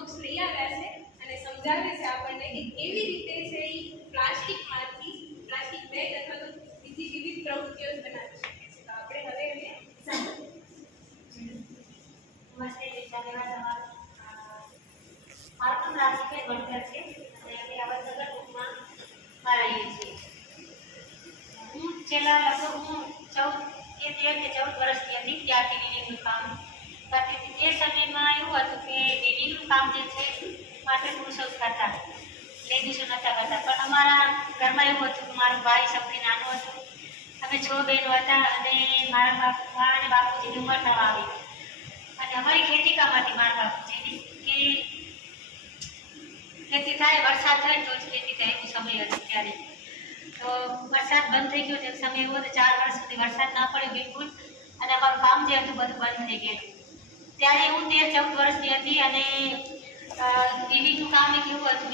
સમક્ષ લઈ આવ્યા છે અને સમજાવે છે આપણને કે કેવી રીતે છે એ પ્લાસ્ટિકમાંથી પ્લાસ્ટિક બેગ અથવા તો બીજી વિવિધ પ્રવૃત્તિઓ બનાવી શકે છે. તો આપણે હવે એને નમસ્તે વિદ્યાર્થીઓ, મારું નામ રાશિબેન વણકર છે અને અમે આવડનગર ગ્રુપમાં રહીએ છીએ. હું છેલ્લા લગભગ 13 કે 14 વર્ષની હતી ત્યારથી ડીડીનું કામ કરતી હતી. એ સમયમાં એવું હતું કે ડીડીનું કામ જે છે માત્ર પુરુષો જ કરતા, લેડીઝો નહોતા કરતા. પણ અમારા ઘરમાં એવું હતું કે મારો ભાઈ સૌથી નાનો હતો, અમે 6 બહેનો હતા અને મારા મા અને બાપુજીની ઉંમર થવા આવી અને અમારી ખેતી કામ હતી મારા બાપુજીની કે ખેતી થાય, વરસાદ થાય તો જ ખેતી થાય એવો સમય હતો ત્યારે. તો વરસાદ બંધ થઈ ગયો તે સમય એવો તો 4 વર્ષ સુધી વરસાદ ના પડ્યો બિલકુલ અને અમારું કામ જે હતું બધું બંધ થઈ ગયું. ત્યારે હું 13-14 વર્ષની હતી અને ડીડીનું કામ એક એવું હતું